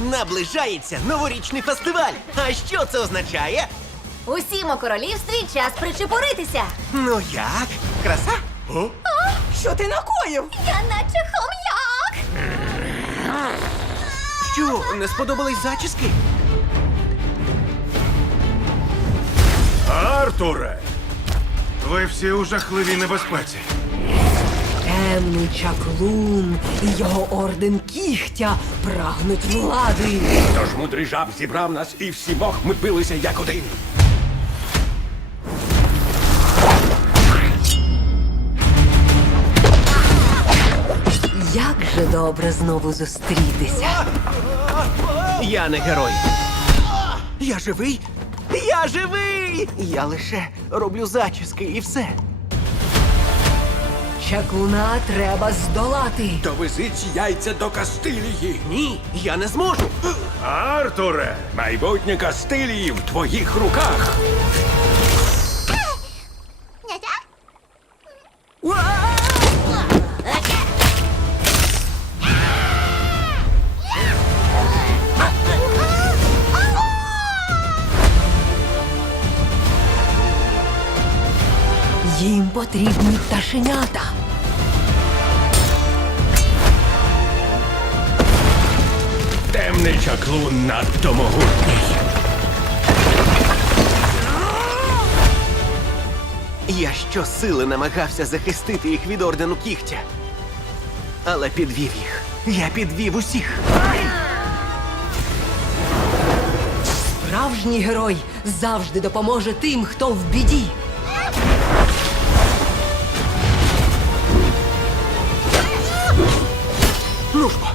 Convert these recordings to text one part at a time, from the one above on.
Наближається новорічний фестиваль. А що це означає? Усім у королівстві час причепуритися. Ну як? Краса? Що ти накоїв? Я наче хом'як. Що, не сподобались зачіски? Артуре! Ви всі у жахливій небезпеці. Темний чаклун і його орден кіхтя прагнуть влади. Тож мудрий жаб зібрав нас і всімох ми билися як один. Як же добре знову зустрітися. Я не герой. Я живий? Я живий! Я лише роблю зачіски і все. Чаклуна треба здолати. Довези ці яйця до Кастилії. Ні, я не зможу. Артуре! Майбутнє Кастилії в твоїх руках. Їм потрібні пташенята. Чаклун надто могутній. Я щосили намагався захистити їх від ордену кігтя. Але підвів їх. Я підвів усіх. Справжній герой завжди допоможе тим, хто в біді. Ну ж бо,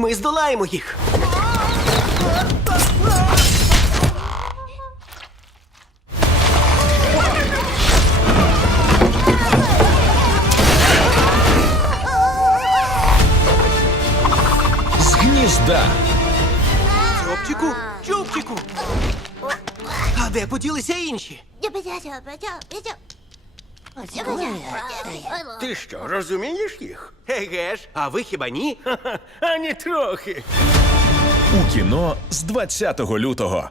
ми здолаємо їх. З Чопчику, Чопчику. А де поділися інші? Ти що, розумієш їх? Еге ж, а ви хіба ні? Ані трохи. У кіно з 20 лютого.